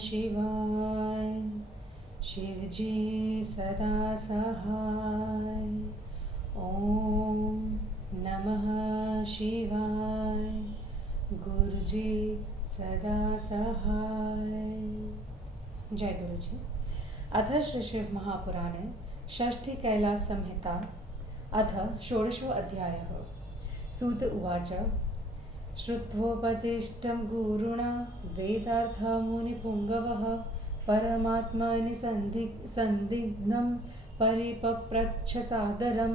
शिवाय। शिवजी सदा सहाय। ओम नमः शिवाय। गुरुजी सदा सहाय। जय गुरुजी। अथ श्री शिव महापुराणे षष्ठी कैलास संहिता अथ षोडशो अध्यायः। सूत उवाच। श्रुत्वोपदिष्टं गुरुणा वेदार्थमुनिपुङ्गवः परमात्मनि संदिग्धं परिपप्रच्छ सादरं।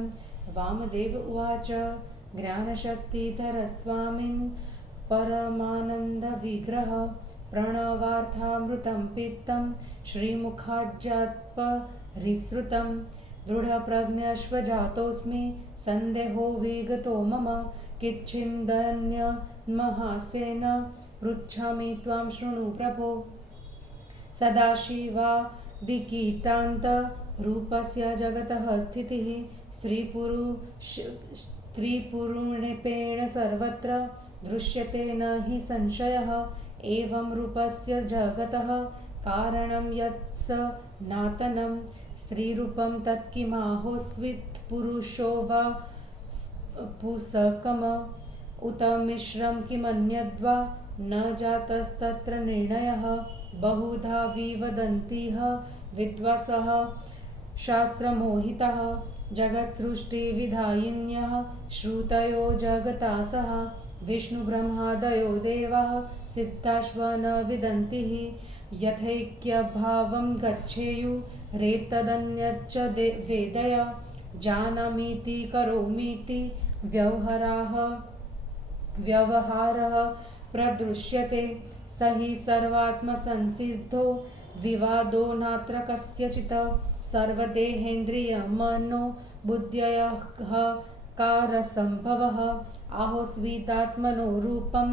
वामदेव उवाच। ज्ञानशक्तिधरस्वामिन् परमानन्दविग्रह प्रणवार्थामृतं पित्तं श्रीमुखाज्जात्परिसृतं। दृढप्रज्ञश्वजातोऽस्मि सन्देहो विगतो मम। किच्छिन्दन्यन्महासेन पृच्छामि त्वां शृणु प्रभो। सदाशिवादिकीटान्तरूपस्य जगतः स्थितिः स्त्रीपुरुषेण सर्वत्र दृश्यते न हि संशयः। एवं रूपस्य जगतः कारणं यत् सनातनं स्त्रीरूपं तत् किमाहोस्वित् पुरुषो वा पुंसकम् उत मिश्रं किमन्यद्वा न जातस्तत्र निर्णयः। बहुधा विवदन्तिः विद्वांसः शास्त्रमोहितः जगत्सृष्टिविधायिन्यः श्रुतयो जगतासः। विष्णुब्रह्मादयो देवाः सिद्धाश्व न विदन्ति हि यथैक्यभावं गच्छेयुरेतदन्यच्च वेदय। जानामीति करोमीति व्यवहारः प्रदृश्यते स हि सर्वात्मसंसिद्धो विवादो नात्र कस्यचित्। सर्वदेहेन्द्रियमनो बुद्ध्यहंकारसम्भवः आहोस्विदात्मनो रूपं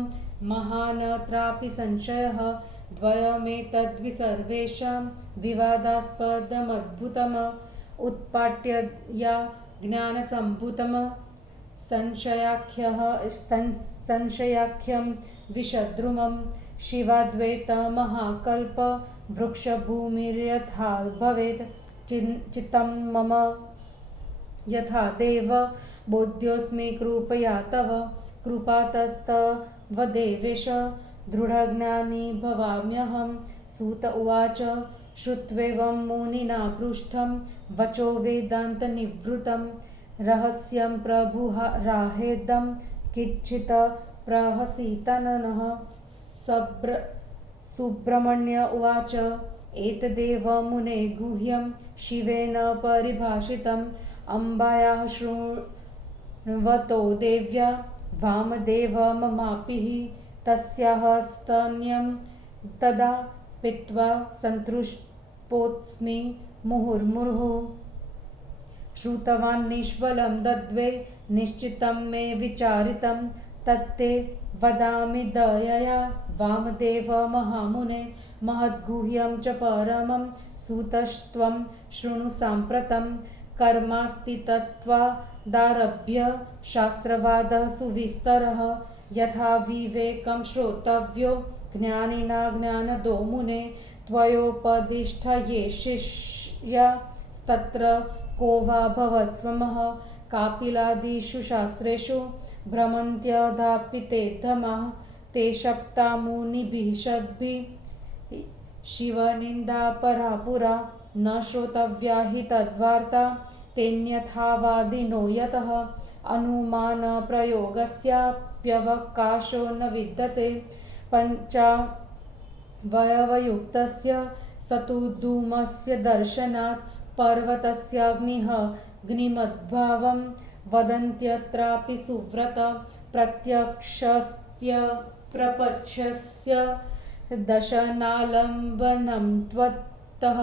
महानत्रापि संशयः। द्वयमेतद्विसर्वेषां विवादास्पदमद्भुतम् उत्पाट्य या ज्ञानसम्भूतं संशयाख्यं विषद्रुमं। शिवाद्वैतमहाकल्प वृक्षभूमिर्यथा भवेत् चित्तं मम यथा देव बोध्योऽस्मि कृपया तव। कृपातस्तव देवेश दृढज्ञानी भवाम्यहं। सूत उवाच। श्रुत्वेवं मुनिना पृष्ठं वचो वेदान्तनिवृत्तं रहस्यं प्रभुराहेदं किञ्चित् प्रहसितनः। सुब्रह्मण्य उवाच। एतदेव मुने गुह्यं शिवेन परिभाषितम् अम्बायाः शृण्वतो देव्या वामदेवममापि हि तस्याः स्तन्यं तदा पीत्वा सन्तृप्तोऽस्मि मुहुर्मुहुः। श्रुतवान् निष्फलं दद्वे निश्चितं मे विचारितं तत्ते वदामि दयया वामदेव महामुने। महद्गुह्यं च परमं सूतस्त्वं शृणु साम्प्रतं। कर्मास्ति तत्त्वादारभ्य शास्त्रवादः सुविस्तरः। यथा विवेकं श्रोतव्यो ज्ञानिना ज्ञानदो मुने। त्वयोपदिष्ट ये शिष्यास्तत्र को वा भवत्स्वमः। कापिलादिषु शास्त्रेषु भ्रमन्त्यदापि ते धमाः। ते शप्ता मुनिभिषद्भिः शिवनिन्दा परा पुरा। न श्रोतव्या हि तद्वार्ता तेऽन्यथावादिनो यतः। अनुमानप्रयोगस्याप्यवकाशो न विद्यते। पञ्चावयवयुक्तस्य सतुधूमस्य दर्शनात् पर्वतस्याग्निमद्भावं वदन्त्यत्रापि सुव्रत। प्रत्यक्षस्य दशनालम्बनं त्वत्तः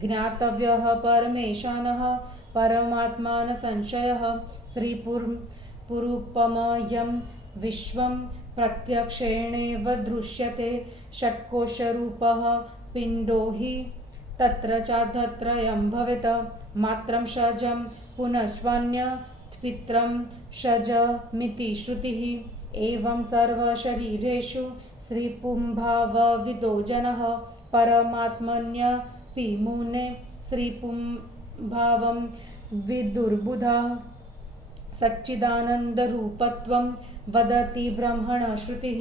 ज्ञातव्यः परमेशानः परमात्मा न संशयः। श्रीपुरुपमयं विश्वं प्रत्यक्षेणैव दृश्यते। षट्कोशरूपः पिण्डो हि तत्र चार्धत्रयं भवेत्। मात्रं षजं पुनश्चान्यत् पित्रं षजमिति श्रुतिः। एवं सर्वशरीरेषु श्रीपुंभावविदो जनः परमात्मन्यपि मुने श्रीपुंभावं विदुर्बुधः सच्चिदानन्दरूपत्वं वदति ब्रह्मणश्रुतिः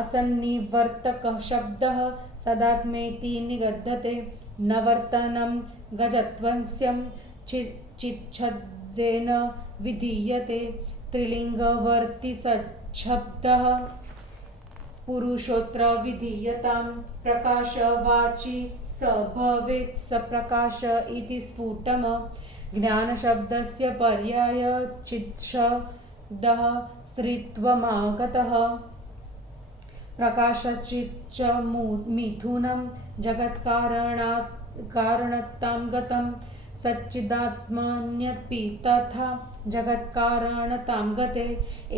असन्निवर्तकः शब्दः सदात्मेति निगद्यते न वर्तनं गजत्वंस्यं चिच्छब्देन विधीयते त्रिलिङ्गवर्ति सच्छब्दः पुरुषोऽत्र विधीयतां प्रकाशवाची स भवेत् स प्रकाश इति स्फुटम् ज्ञानशब्दस्य पर्याय चिच्छब्दः स्त्रीत्वमागतः प्रकाशचिच्च मिथुनं जगत्कारणतां गतं सच्चिदात्मन्यपि तथा जगत्कारणतां गते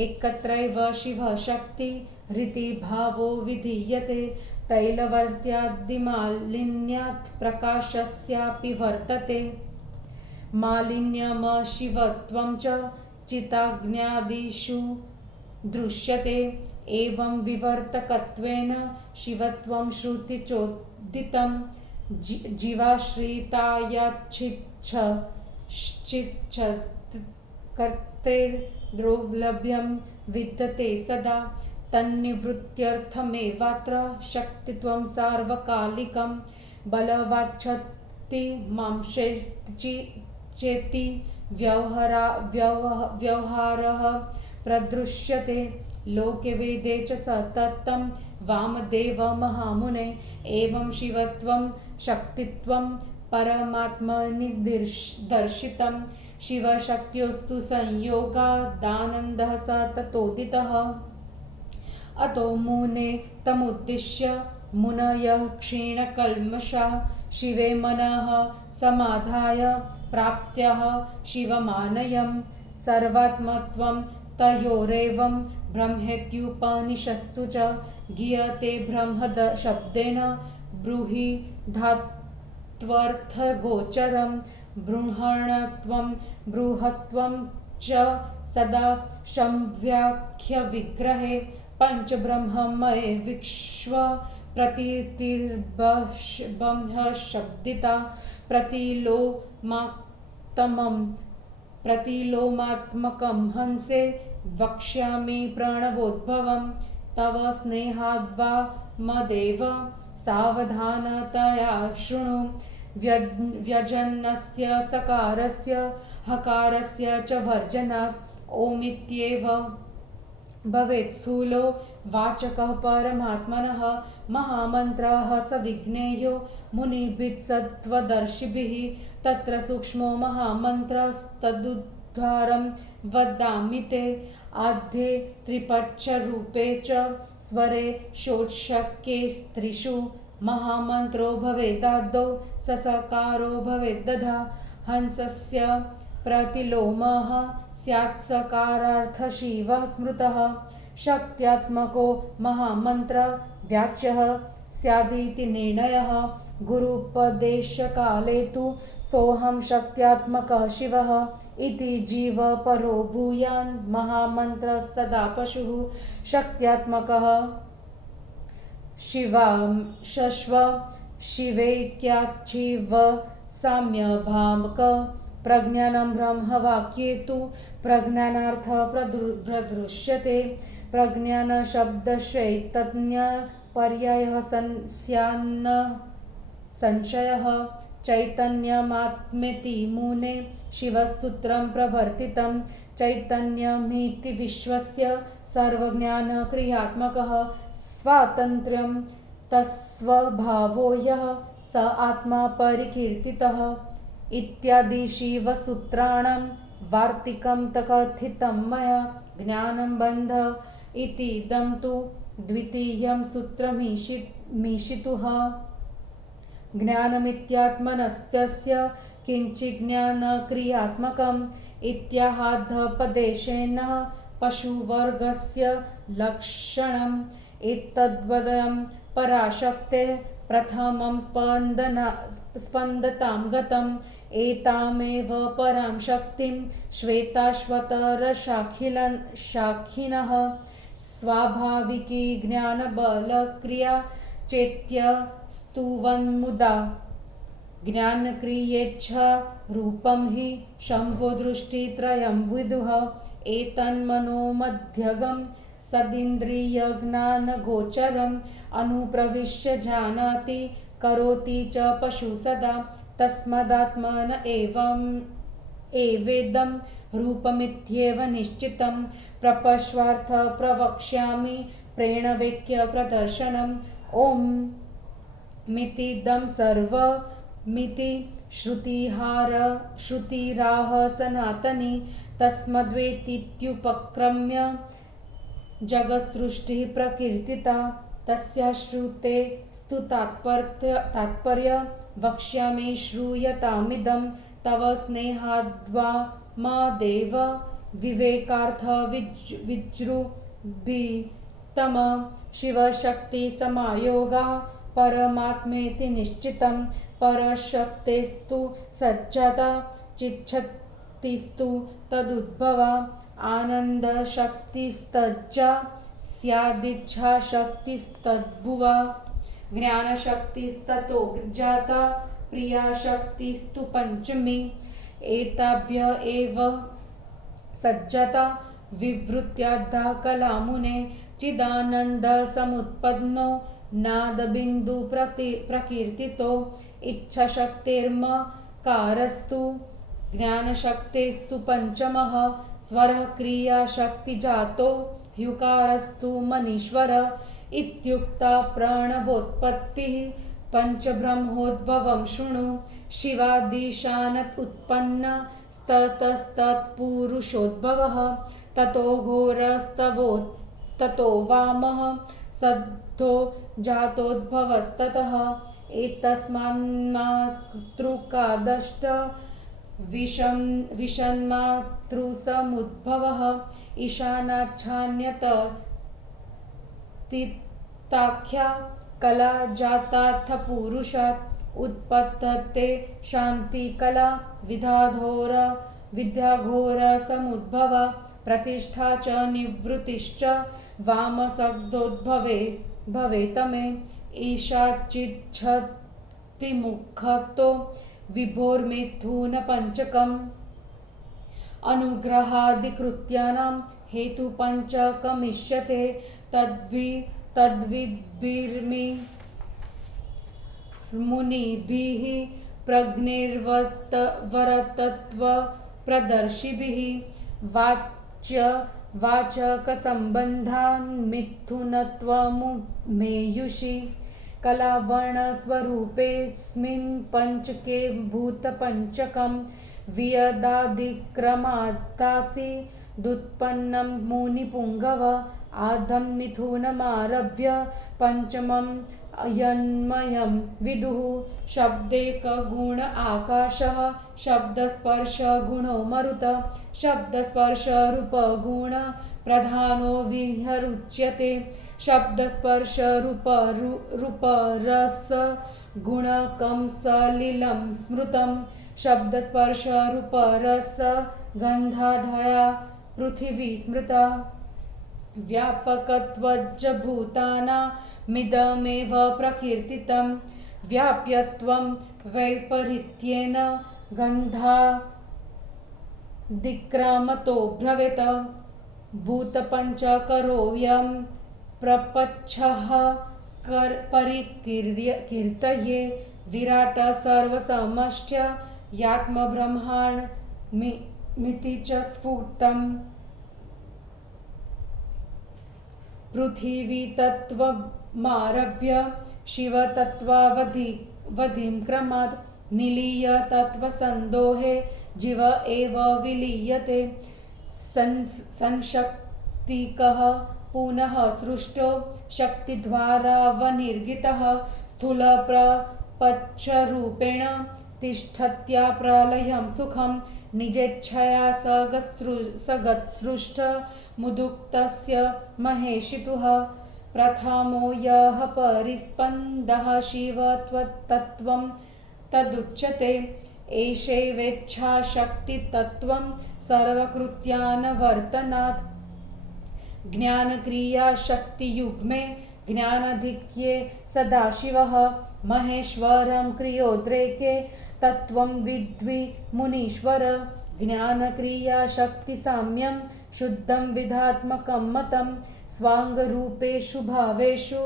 एकत्रैव शिवशक्तिरिति भावो विधीयते तैलवर्त्यादिमालिन्यात् प्रकाशस्यापि वर्तते मालिन्यमशिवत्वं च चिताग्न्यादिषु दृश्यते एवं विवर्तकत्वेन शिवत्वं श्रुतिचोदितं जीवाश्रितायाच्छिच्छकर्तेर्द्रौर्लभ्यं विद्यते सदा तन्निवृत्त्यर्थमेवात्र शक्तित्वं सार्वकालिकं बलवाच्छक्ति मांसेति व्यवहारः प्रदृश्यते लोके वेदे च सततं वामदेव महामुने एवं शिवत्वं शक्तित्वं परमात्मनि दर्शितं शिवशक्त्योस्तु संयोगादानन्दः स ततोदितः अतो मुने तमुद्दिश्य मुनयः क्षीणकल्मषाः शिवे मनः समाधाय प्राप्त्यः शिवमानयं सर्वात्मत्वं तयोरेवं ब्रह्मेत्युपनिषत्सु च गीयते ब्रह्म शब्देन ब्रूहि धात्वर्थगोचरं बृहणत्वं बृहत्वं च सदा संव्याख्यविग्रहे पञ्चब्रह्ममये विश्व प्रतीतिर्ब्रह्मशब्दिता प्रतिलोमात्मकं हंसे वक्ष्यामि प्रणवोद्भवं तव स्नेहाद्वा मदेव सावधानतया शृणु व्यजनस्य सकारस्य हकारस्य च वर्जनात् ओमित्येव भवेत् स्थूलो वाचकः परमात्मनः महामन्त्रः सविज्ञेयो मुनिभिः सत्त्वदर्शिभिः तत्र सूक्ष्मो महामन्त्रस्तदुद्धारं वदामि ते आद्ये त्रिपक्षरूपे च स्वरे षोडशके स्त्रिषु महामन्त्रो भवेदादौ ससकारो भवेद्दधा हंसस्य प्रतिलोमः स्यात् सकारार्थशिवः स्मृतः शक्त्यात्मको महामन्त्र व्याच्यः स्यादिति निर्णयः गुरुपदेशकाले तु सोऽहं शक्त्यात्मकः शिवः इति जीवपरो भूयान् महामन्त्रस्तदा पशुः शक्त्यात्मकः शिवांशश्व शिवेत्याच्छिव साम्यभामक प्रज्ञानं ब्रह्मवाक्ये तु प्रज्ञानार्थः प्रदृश्यते प्रज्ञानशब्दश्चैतन्यपर्यायः स्यान्न संशयः चैतन्यमात्मेति मुने शिवस्तोत्रं प्रवर्तितं चैतन्यमिति विश्वस्य सर्वज्ञानक्रियात्मकः स्वातन्त्र्यं तत्स्वभावो यः स आत्मा परिकीर्तितः इत्यादि शिवसूत्राणां वार्तिकं कथितं मया ज्ञानं बन्ध इतीदं तु द्वितीयं सूत्रमीशितुः ज्ञानमित्यात्मनस्तस्य किञ्चिज्ञानक्रियात्मकम् इत्याहाधपदेशेन पशुवर्गस्य लक्षणम् एतद्वदं पराशक्तेः प्रथमं स्पन्दतां गतम् एतामेव परां शक्तिं श्वेताश्वतरशाखिनः स्वाभाविकी ज्ञानबलक्रिया चेत्य स्तुवन्मुदा ज्ञानक्रियेच्छ रूपं हि शम्भो दृष्टित्रयं विदुः एतन्मनोमध्यगं सदिन्द्रियज्ञानगोचरम् अनुप्रविश्य जानाति करोति च पशु सदा तस्मादात्मन एवेदं रूपमित्येव निश्चितं प्रपश्वार्थ प्रवक्ष्यामि प्रेणवेक्य प्रदर्शनम् ॐ मितीदं सर्वमिति श्रुतिराह सनातनी तस्मद्वेतीत्युपक्रम्य जगत्सृष्टिः प्रकीर्तिता तस्या श्रुते स्तु तात्पर्य वक्ष्यामि श्रूयतामिदं तव स्नेहाद्वा मा देव विवेकार्थ विजृम्भितम शिवशक्तिसमायोगः परमात्मेति निश्चितं परशक्तेस्तु सज्जता चिच्छक्तिस्तु तदुद्भवा आनन्दशक्तिस्तज्जा स्यादिच्छाशक्तिस्तद्भुवा ज्ञानशक्तिस्ततो जाता प्रियाशक्तिस्तु पञ्चमी एताभ्य एव सज्जता विवृत्याद्धा कलामुने चिदानन्दसमुत्पन्नो नादबिन्दु प्रकीर्तितो इच्छाशक्तिर्मकारस्तु ज्ञानशक्तिस्तु पञ्चमः स्वरः क्रियाशक्तिजातो ह्युकारस्तु मनीश्वर इत्युक्ता प्रणवोत्पत्तिः पञ्चब्रह्मोद्भवं शृणु शिवादिशानत् उत्पन्नस्ततस्तत्पुरुषोद्भवः ततो घोरस्तवो वामः सद्धो जातोद्भवस्ततः एतस्मान्मातृकादष्ट विषन्मातृसमुद्भवः ईशानाच्छान्यत तिक्ताख्या कला जाताथ पुरुषात् उत्पत्तते शान्तिकला विद्याघोर समुद्भवा प्रतिष्ठा च निवृत्तिश्च वामसग्धोद्भवे भवेतमे ईशाचिच्छक्तिमुखतो विभोर्मिथुनपञ्चकम् अनुग्रहादिकृत्यानां हेतुपञ्चकमिष्यते तद्विद्भिर्मुनिभिः प्रज्ञैर्वरतत्वप्रदर्शिभिः वाचकसम्बन्धान्मिथुनत्वमुमेयुषि कलावर्णस्वरूपेऽस्मिन् पञ्चके भूतपञ्चकं वियदादिक्रमात्तासि दुत्पन्नं मुनिपुङ्गव आदं मिथुनमारभ्य पञ्चमं यन्मयं विदुः शब्देकगुण आकाशः शब्दस्पर्शगुणो मरुत शब्दस्पर्शरूपगुण प्रधानो विहरुच्यते शब्दस्पर्शरूपरसगुणकं सलिलं स्मृतं शब्दस्पर्शरूपरसगन्धाढया पृथिवी स्मृता व्यापकत्वज्ज भूतानामिदमेव प्रकीर्तितं व्याप्यत्वं वैपरीत्येन गन्धादिक्रमतो भ्रवेत भूतपञ्चकरोऽयं प्रपच्छः परिकीर्तये विराट सर्वसमष्ट्य यात्मब्रह्माण्डमिति च स्फुटम् पृथिवीतत्त्वमारभ्य शिवतत्त्वावधिं क्रमात् निलीय तत्त्वसन्दोहे जीव एव विलीयते संशक्तिकः पुनः सृष्टो शक्तिद्वारावनिर्गितः स्थूलप्रपञ्चरूपेण तिष्ठत्या प्रलयं सुखं निजेच्छया सगत्सृष्ट मुदुक्तस्य महेशितुः प्रथमो यः परिस्पन्दः शिवत्वं तदुच्यते एषैवेच्छाशक्तितत्त्वं सर्वकृत्यानवर्तनात् ज्ञान क्रिया शक्ति युग में ज्ञानाधिक्ये सदाशिवः महेश्वरं क्रियोद्रेके तत्त्वं विद्वि मुनीश्वर ज्ञान क्रिया शक्ति साम्यं शुद्धं विधात्मकं मतं स्वाङ्गरूपेषु भावेषु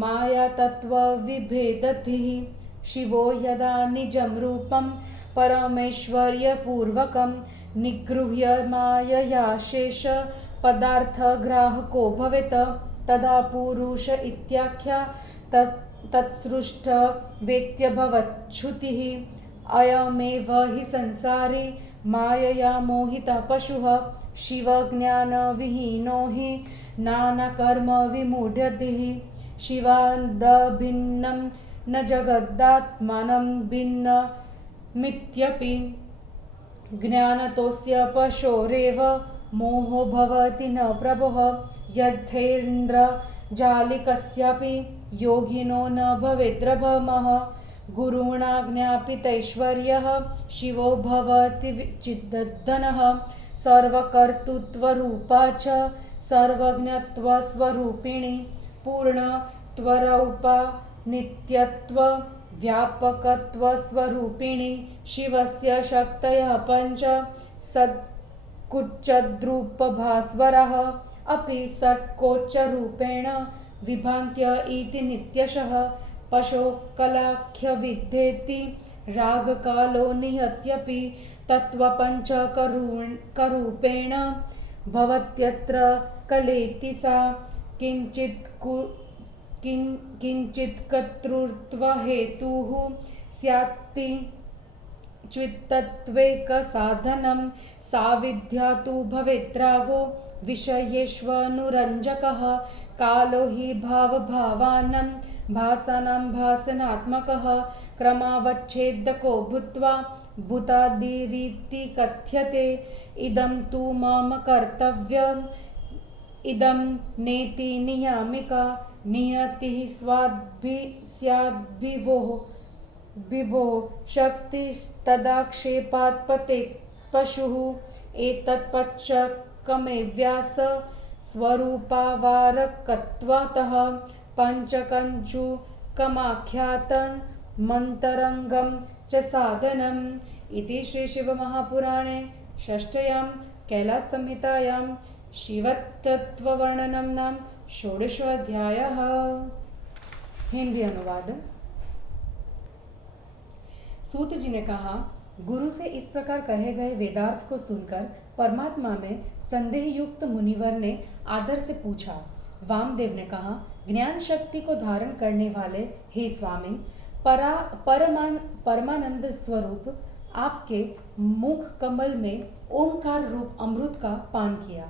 माया तत्त्व विभेदतिः शिवो यदा निजं रूपं परमेश्वर्यपूर्वकं निगृह्य मायया शेष पदार्थग्राहको भवेत् तदा पुरुष इत्याख्या तत्सृष्ट वेत्यभवच्छ्रुतिः अयमेव हि संसारे मायया मोहितः पशुः शिवज्ञानविहीनो हि नानाकर्म विमूढ्यतिः शिवादभिन्नं न जगदात्मानं भिन्नमित्यपि ज्ञानतोऽस्य पशोरेव मोहो भवति न प्रभुः यद्धेन्द्रजालिकस्यापि योगिनो न भवेद्रभमः गुरुणा ज्ञापितैश्वर्यः शिवो भवति चिद्दनः सर्वकर्तृत्वरूपा च सर्वज्ञत्वस्वरूपिणी पूर्णत्वरूपा नित्यत्व व्यापकत्वस्वरूपिणी शिवस्य शक्तयः पञ्च सत्कुच्चद्रूपभास्वरः अपि षट्कोच्चरूपेण विभान्त्य इति नित्यशः पशोकलाख्यविद्धेति रागकालो निहत्यपि तत्त्वपञ्चकरूपेण भवत्यत्र कलेति सा किञ्चित्कर्तृत्वहेतुः स्यात्ति च्वित्तत्वेकसाधनं सा विद्या तु भवेद्रागो विषयेष्वनुरञ्जकः कालो हि भावभावानां भासानां भासनात्मकः क्रमावच्छेदको भूत्वा भूतादिरिति कथ्यते इदं तु मम कर्तव्यम् इदं नेति नियामिका नियतिः स्याद्भिभो शक्तिस्तदाक्षेपात् पतेत् पशुः एतत्पश्चकमेव्यास स्वरूपावारकत्वातः पञ्चकञ्चुकमाख्यातं मन्तरङ्गं च साधनम् इति श्री शिवमहापुराणे षष्ठयां कैलाससंहितायां शिवतत्त्ववर्णनं नाम षोडशोऽध्यायः। हिंदी अनुवाद। सूत जी ने कहा, गुरु से इस प्रकार कहे गए वेदार्थ को सुनकर परमात्मा में संदेह युक्त मुनिवर ने आदर से पूछा। वामदेव ने कहा, ज्ञान शक्ति को धारण करने वाले हे स्वामी, परमानंद स्वरूप आपके मुख कमल में ओंकार रूप अमृत का पान किया।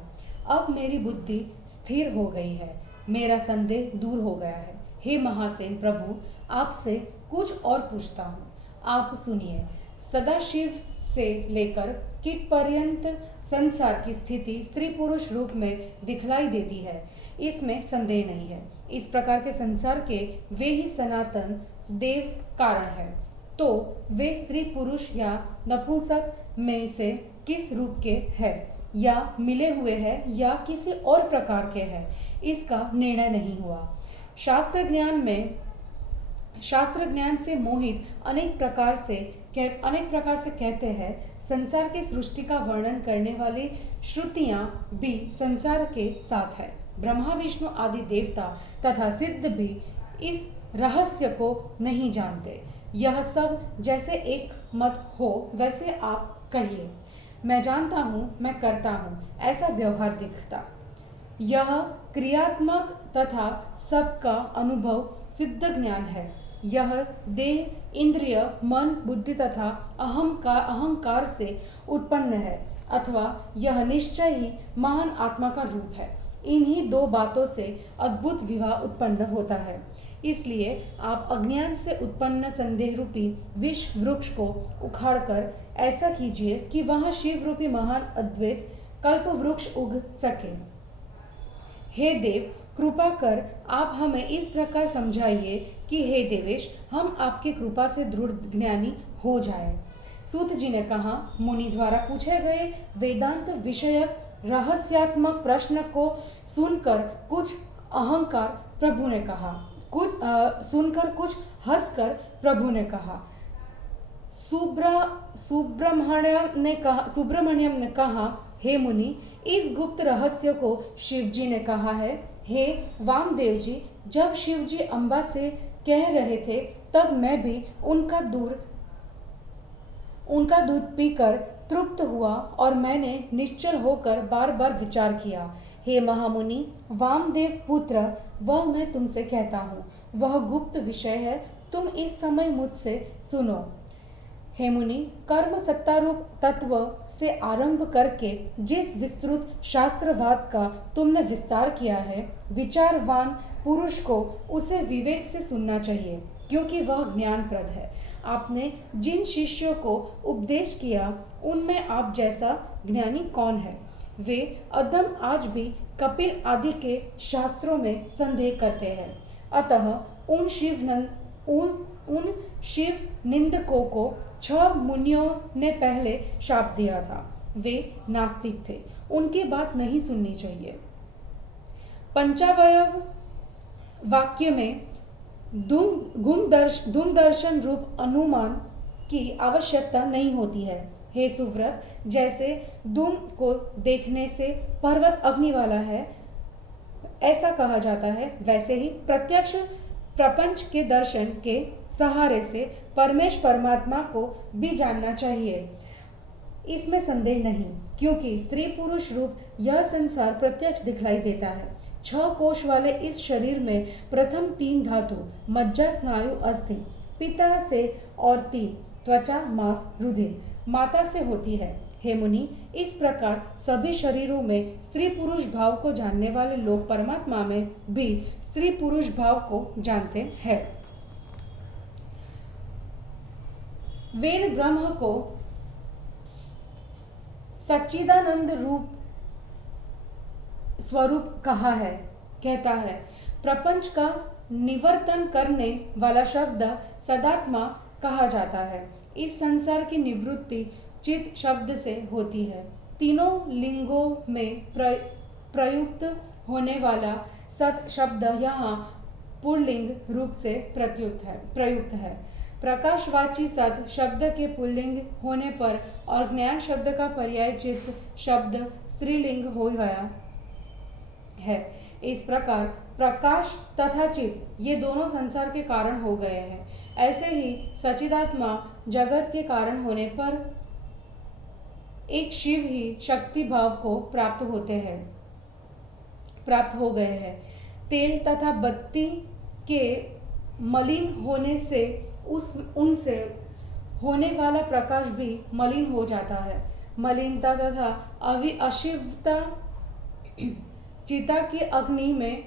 अब मेरी बुद्धि स्थिर हो गई है, मेरा संदेह दूर हो गया है। हे महासेन प्रभु, आपसे कुछ और पूछता हूँ, आप सुनिए। सदाशिव से लेकर कीट पर्यंत संसार की स्थिति स्त्री पुरुष रूप में दिखलाई देती है, इसमें संदेह नहीं है। इस प्रकार के संसार के वे ही सनातन देव कारण है, तो वे स्त्री पुरुष या नपुंसक में से किस रूप के हैं, या मिले हुए हैं या किसी और प्रकार के हैं, इसका निर्णय नहीं हुआ। शास्त्र ज्ञान से मोहित अनेक प्रकार से कहते हैं। संसार की सृष्टि का वर्णन करने वाली श्रुतियां भी संसार के साथ है। ब्रह्मा विष्णु आदि देवता तथा सिद्ध भी इस रहस्य को नहीं जानते। यह सब जैसे एक मत हो वैसे आप कहिए। मैं जानता हूँ, मैं करता हूँ, ऐसा व्यवहार दिखता। यह क्रियात्मक तथा सबका अनुभव सिद्ध ज्ञान है। यह देह, इंद्रिय, मन, बुद्धि तथा अहंकार से उत्पन्न है, अथवा यह निश्चय ही महान आत्मा का रूप है। इन्हीं दो बातों से अद्भुत विवाह उत्पन्न होता है। इसलिए आप अज्ञान से उत्पन्न संदेह रूपी विष वृक्ष को उखाड़कर ऐसा कीजिए कि वहां शिव रूपी महान अद्वैत कल्प वृक्ष उग सके। हे देव, कृपा कर आप हमें इस प्रकार समझाइए कि हे देवेश, हम आपकी कृपा से दृढ़ ज्ञानी हो जाए। सूत जी ने कहा, मुनि द्वारा पूछे गए वेदांत विषयक रहस्यात्मक प्रश्न को सुनकर कुछ अहंकार प्रभु ने कहा, सुनकर कुछ हंसकर प्रभु ने कहा। सुब्रमण्यम ने कहा, हे मुनि, इस गुप्त रहस्य को शिवजी ने कहा है। हे वामदेव जी, जब शिवजी अम्बा से कह रहे थे तब मैं भी उनका दूध पीकर तृप्त हुआ और मैंने निश्चल होकर बार बार विचार किया। हे महामुनि, वामदेव पुत्र, वह मैं तुमसे कहता हूँ, वह गुप्त विषय है, तुम इस समय मुझसे सुनो। हे मुनि, कर्म सत्तारूप तत्व से आरंभ करके जिस विस्तृत शास्त्रवाद का तुमने विस्तार किया है, विचारवान पुरुष को उसे विवेक से सुनना चाहिए, क्योंकि वह ज्ञानप्रद है। आपने जिन शिष्यों को उपदेश किया उनमें आप जैसा ज्ञानी कौन है? वे अदम आज भी कपिल आदि के शास्त्रों में संदेह करते हैं। अतः उन शिव निंदकों को 6 मुनियों ने पहले शाप दिया था। वे नास्तिक थे, उनकी बात नहीं सुननी चाहिए। पंचावयव वाक्य में धूम दर्शन रूप अनुमान की आवश्यकता नहीं होती है। हे सुव्रत, जैसे धूम को देखने से पर्वत अग्नि वाला है ऐसा कहा जाता है, वैसे ही प्रत्यक्ष प्रपंच के दर्शन के सहारे से परमात्मा को भी जानना चाहिए। इसमें संदेह नहीं, क्योंकि स्त्री पुरुष रूप यह संसार प्रत्यक्ष दिखलाई देता है। 6 कोश वाले इस शरीर में प्रथम 3 धातु मज्जा, स्नायु, अस्थि पिता से और 3 त्वचा, मांस, रुधिर माता से होती है। हे मुनि, इस प्रकार सभी शरीरों में स्त्री पुरुष भाव को जानने वाले लोग परमात्मा में भी स्त्री पुरुष भाव को जानते हैं। वेद ब्रह्म को सच्चिदानंद रूप स्वरूप कहता है। प्रपंच का निवर्तन करने वाला शब्द सदात्मा कहा जाता है। इस संसार की निवृत्ति चित शब्द से होती है। तीनों लिंगों में प्रयुक्त होने वाला सत शब्द यहाँ पुल्लिंग रूप से प्रयुक्त है। प्रकाशवाची सत शब्द के पुल्लिंग होने पर और ज्ञान शब्द का पर्याय चित शब्द स्त्रीलिंग हो गया है। इस प्रकार प्रकाश तथा चित ये दोनों संसार के कारण हो गए हैं। ऐसे ही सच्चिदात्मा जगत के कारण होने पर एक शिव ही शक्ति भाव को प्राप्त हो गए हैं। तेल तथा बत्ती के मलिन होने से उनसे होने वाला प्रकाश भी मलिन हो जाता है। मलिनता तथा अशिवता चिता की अग्नि में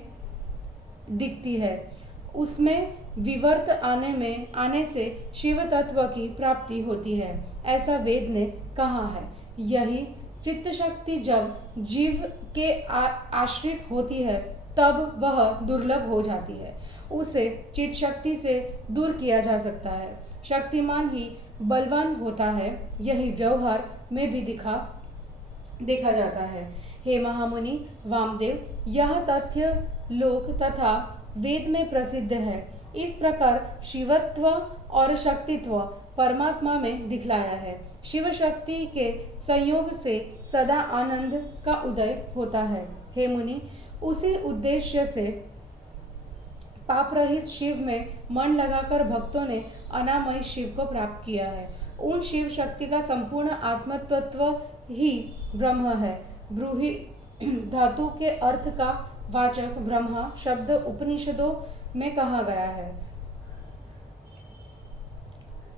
दिखती है, उसमें विवर्त आने से शिव तत्व की प्राप्ति होती है, ऐसा वेद ने कहा है। यही चित्त शक्ति जब जीव के आश्रित होती है तब वह दुर्लभ हो जाती है। उसे चित्त शक्ति से दूर किया जा सकता है। शक्तिमान ही बलवान होता है, यही व्यवहार में भी देखा जाता है। हे महामुनि वामदेव, यह तथ्य लोक तथा वेद में प्रसिद्ध है। इस प्रकार शिवत्व और शक्तित्व परमात्मा में दिखलाया है। शिव शक्ति के संयोग से सदा आनंद का उदय होता है। हे मुनि, उसी उद्देश्य से पाप रहित शिव में मन लगाकर भक्तों ने अनामय शिव को प्राप्त किया है। उन शिव शक्ति का संपूर्ण आत्मतत्व ही ब्रह्म है। ब्रूहि धातु के अर्थ का वाचक ब्रह्मा शब्द उपनिषदों में कहा गया है।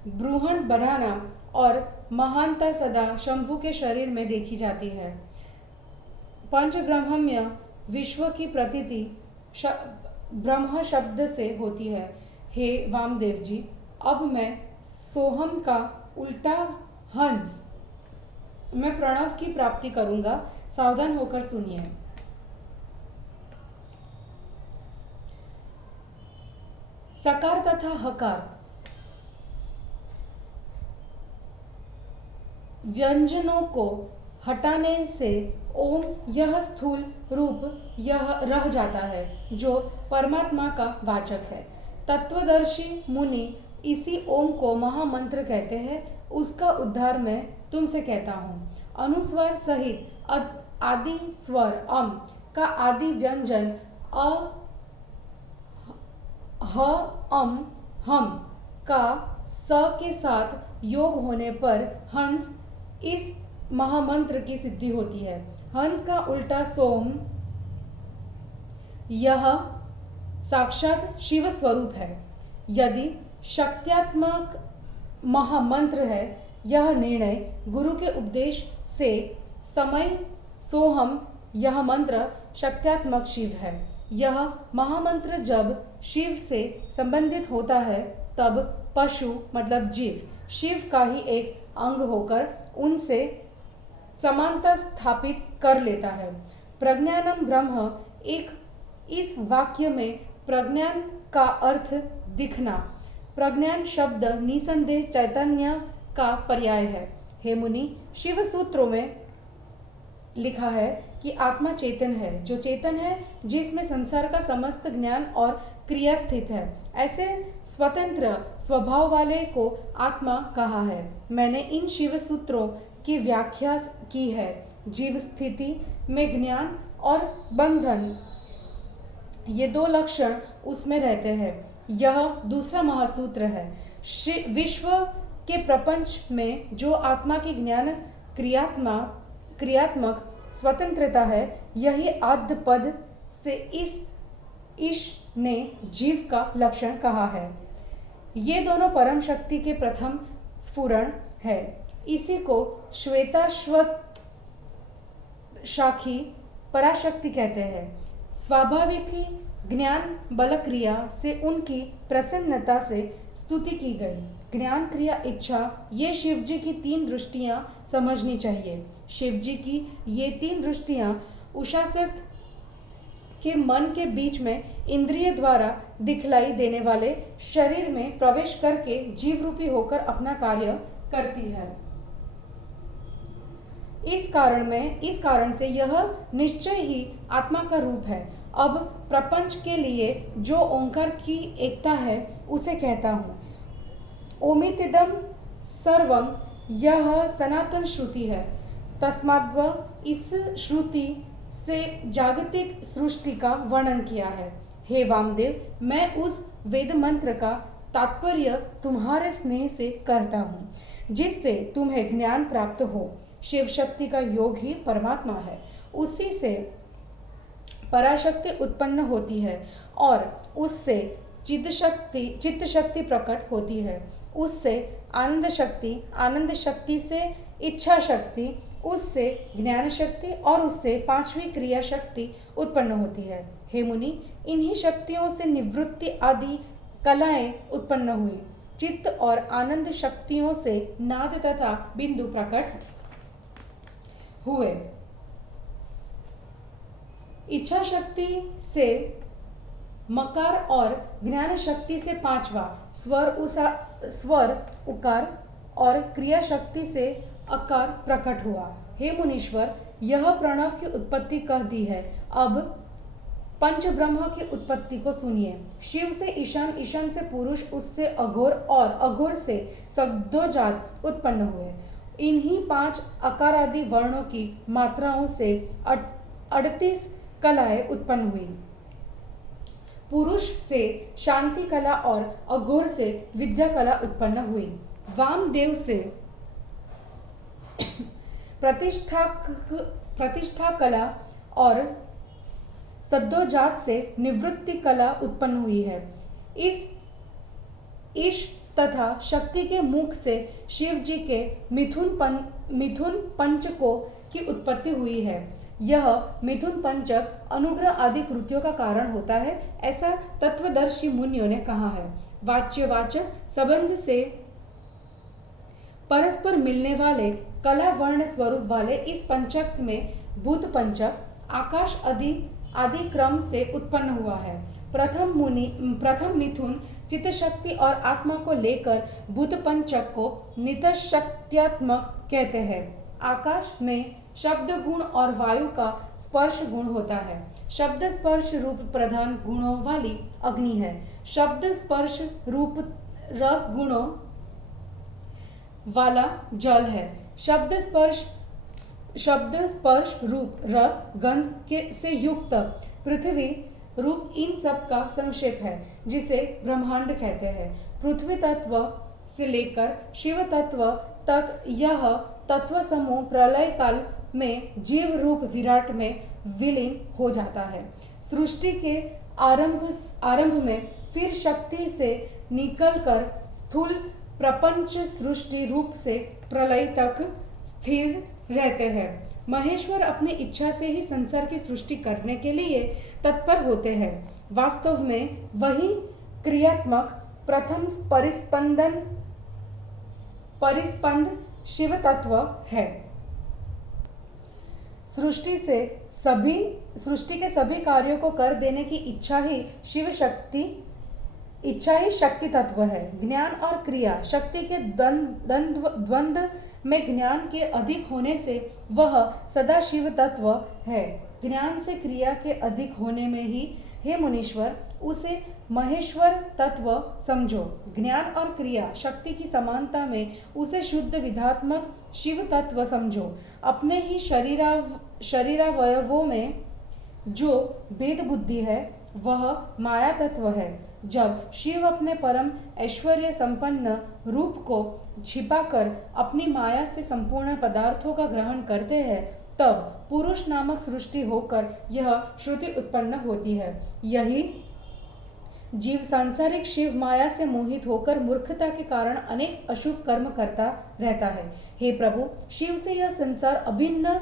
ब्रूहण बढ़ाना और महानता सदा शंभु के शरीर में देखी जाती है। पंचब्रह्मण्य विश्व की प्रतीति ब्रह्म शब्द से होती है। हे वामदेव जी, अब मैं सोहम का उल्टा हंस मैं प्रणव की प्राप्ति करूंगा, सावधान होकर सुनिए। सकार तथा हकार व्यंजनों को हटाने से ओम यह स्थूल रूप यह रह जाता है जो परमात्मा का वाचक है। तत्वदर्शी मुनि इसी ओम को महामंत्र कहते हैं। उसका उद्धार मैं तुमसे कहता हूँ। अनुस्वर सहित आदि स्वर अम का आदि व्यंजन अ ह अम हम का स के साथ योग होने पर हंस इस महामंत्र की सिद्धि होती है। हंस का उल्टा सोम यह साक्षात शिव स्वरूप है। यदि शक्त्यात्मक महामंत्र है, यह निर्णय गुरु के उपदेश से समय सोहम यह मंत्र शक्त्यात्मक शिव है। यह महामंत्र जब शिव से संबंधित होता है तब पशु मतलब जीव शिव का ही एक अंग होकर उनसे समानता स्थापित कर लेता है। प्रज्ञानम ब्रह्म एक इस वाक्य में प्रज्ञान का अर्थ दिखना। प्रज्ञान शब्द निसंदेह चैतन्य का पर्याय है। हे मुनि, शिव सूत्रों में लिखा है कि आत्मा चेतन है, जो चेतन है जिसमें संसार का समस्त ज्ञान और क्रिया स्थित है। ऐसे स्वतंत्र स्वभाव वाले को आत्मा कहा है। मैंने इन शिव सूत्रों की व्याख्या की है। जीव स्थिति में ज्ञान और बंधन ये दो लक्षण उसमें रहते हैं। यह दूसरा महासूत्र है। विश्व के प्रपंच में जो आत्मा की ज्ञान क्रियात्मक स्वतंत्रता है, यही आद्य पद से ईश ने जीव का लक्षण कहा है। ये दोनों परम शक्ति के प्रथम स्फुरण है। इसी को श्वेताश्वत शाखी पराशक्ति कहते हैं। स्वाभाविक ही ज्ञान बल क्रिया से उनकी प्रसन्नता से स्तुति की गई। ज्ञान क्रिया इच्छा ये शिव जी की तीन दृष्टियां समझनी चाहिए। शिव जी की ये तीन दृष्टियां उशासक के मन के बीच में इंद्रिय द्वारा दिखलाई देने वाले शरीर में प्रवेश करके जीव रूपी होकर अपना कार्य करती है। इस कारण से यह निश्चय ही आत्मा का रूप है। अब प्रपंच के लिए जो ओंकार की एकता है उसे कहता हूँ। ओमितिदम सर्वम यह सनातन श्रुति है। तस्माद्व इस श्रुति से जागतिक सृष्टि का वर्णन किया है। हे वामदेव, मैं उस वेद मंत्र का तात्पर्य तुम्हारे स्नेह से करता हूँ जिससे तुम्हें ज्ञान प्राप्त हो। शिव शक्ति का योग ही परमात्मा है। उसी से पराशक्ति उत्पन्न होती है और उससे चित्त शक्ति प्रकट होती है। उससे आनंद शक्ति से इच्छा शक्ति, उससे ज्ञान शक्ति और उससे पांचवी क्रिया शक्ति उत्पन्न होती है। हे मुनि, इन्हीं शक्तियों से निवृत्ति आदि कलाएं उत्पन्न हुई। चित्त और आनंद शक्तियों से नाद तथा बिंदु प्रकट हुए। इच्छा शक्ति से मकार और ज्ञान शक्ति से पांचवा स्वर उकार और क्रिया शक्ति से अकार प्रकट हुआ। हे मुनीश्वर, यह प्रणव की उत्पत्ति कह दी है। अब पंच ब्रह्म की उत्पत्ति को सुनिए। शिव से ईशान, ईशान से पुरुष, उससे अघोर और अघोर से सद्योजात उत्पन्न हुए। इन्हीं पांच अकार आदि वर्णों की मात्राओं से 38 कलाएं उत्पन्न हुई। पुरुष से शांति कला और अघोर से विद्या कला उत्पन्न हुई। वामदेव से प्रतिष्ठा कला और सद्योजात से निवृत्ति कला उत्पन्न हुई है। इस ईश तथा शक्ति के मुख से शिव जी के मिथुन पंचकों की उत्पत्ति हुई है। यह मिथुन पंचक अनुग्रह आदि कृत्यों का कारण होता है, ऐसा तत्वदर्शी मुनियों ने कहा है। वाच्यवाचक संबंध से परस्पर मिलने वाले कला वर्ण स्वरूप वाले इस पंचक में भूत पंचक, आकाश आदि क्रम से उत्पन्न हुआ है। प्रथम मिथुन चित्त शक्ति और आत्मा को लेकर भूत पंचक को नितशक्त्यात्मक कहते हैं। आकाश में शब्द गुण और वायु का स्पर्श गुण होता है। शब्द स्पर्श रूप प्रधान गुणों वाली अग्नि है। शब्द स्पर्श रूप रस गुणों वाला जल है। शब्द स्पर्श रूप रस गंध के से युक्त पृथ्वी रूप इन सब का संक्षेप है, जिसे ब्रह्मांड कहते हैं। पृथ्वी तत्व से लेकर शिव तत्व तक यह तत्व समूह प्रलय काल में जीव रूप विराट में विलीन हो जाता है। सृष्टि के आरंभ में फिर शक्ति से निकलकर स्थूल प्रपंच सृष्टि रूप से प्रलय तक स्थिर रहते हैं। महेश्वर अपनी इच्छा से ही संसार की सृष्टि करने के लिए तत्पर होते हैं। वास्तव में वही क्रियात्मक प्रथम परिस्पंद शिव तत्व है। सृष्टि के सभी कार्यों को कर देने की इच्छा ही शक्ति तत्व है। ज्ञान और क्रिया शक्ति के द्वंद्व में ज्ञान के अधिक होने से वह सदा शिव तत्व है। ज्ञान से क्रिया के अधिक होने में ही हे मुनीश्वर उसे महेश्वर तत्व समझो। ज्ञान और क्रिया शक्ति की समानता में उसे शुद्ध विधात्मक शिव तत्व समझो। अपने ही शरीरावयवों में जो भेद बुद्धि है वह माया तत्व है। जब शिव अपने परम ऐश्वर्य संपन्न रूप को छिपाकर अपनी माया से संपूर्ण पदार्थों का ग्रहण करते हैं, तब पुरुष नामक सृष्टि होकर यह श्रुति उत्पन्न होती है। यही जीव सांसारिक शिव माया से मोहित होकर मूर्खता के कारण अनेक अशुभ कर्म करता रहता है। हे प्रभु, शिव से यह संसार अभिन्न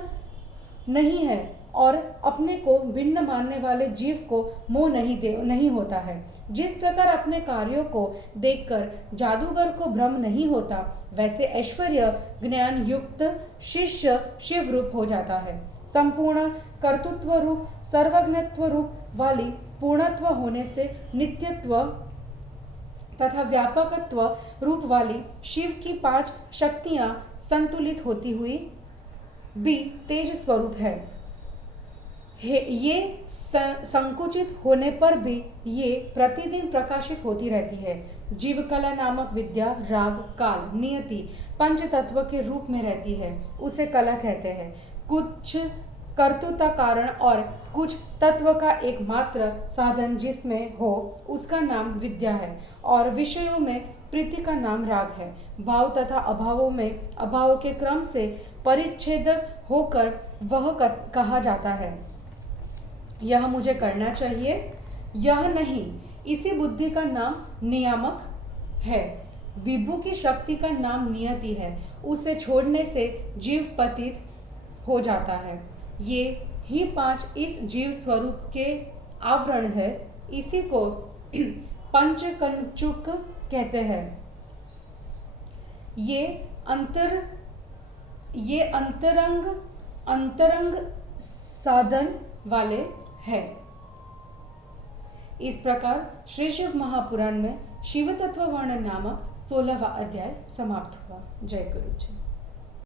नहीं है और अपने को भिन्न मानने वाले जीव को मोह नहीं होता है। जिस प्रकार अपने कार्यों को देखकर जादूगर को भ्रम नहीं होता, वैसे ऐश्वर्य ज्ञान युक्त शिष्य शिव रूप हो जाता है। संपूर्ण कर्तृत्व रूप सर्वज्ञत्व रूप वाली पूर्णत्व होने से नित्यत्व तथा व्यापकत्व रूप वाली शिव की 5 शक्तियां संतुलित होती हुई भी तेज स्वरूप है। ये संकुचित होने पर भी ये प्रतिदिन प्रकाशित होती रहती है। जीव कला नामक विद्या राग काल नियति पंच तत्व के रूप में रहती है, उसे कला कहते हैं। कुछ कर्तृता कारण और कुछ तत्व का एकमात्र साधन जिसमें हो उसका नाम विद्या है, और विषयों में प्रीति का नाम राग है। भाव तथा अभावों में अभाव के क्रम से परिच्छेदक होकर वह कहा जाता है यह मुझे करना चाहिए, यह नहीं। इसी बुद्धि का नाम नियामक है। विभु की शक्ति का नाम नियति है। उसे छोड़ने से जीव पतित हो जाता है। ये ही 5 इस जीव स्वरूप के आवरण है। इसी को पंचकंचुक कहते हैं। ये अंतरंग साधन वाले है। इस प्रकार श्री शिव महापुराण में शिव तत्व वर्णन नामक 16वां अध्याय समाप्त हुआ। जय गुरु जी।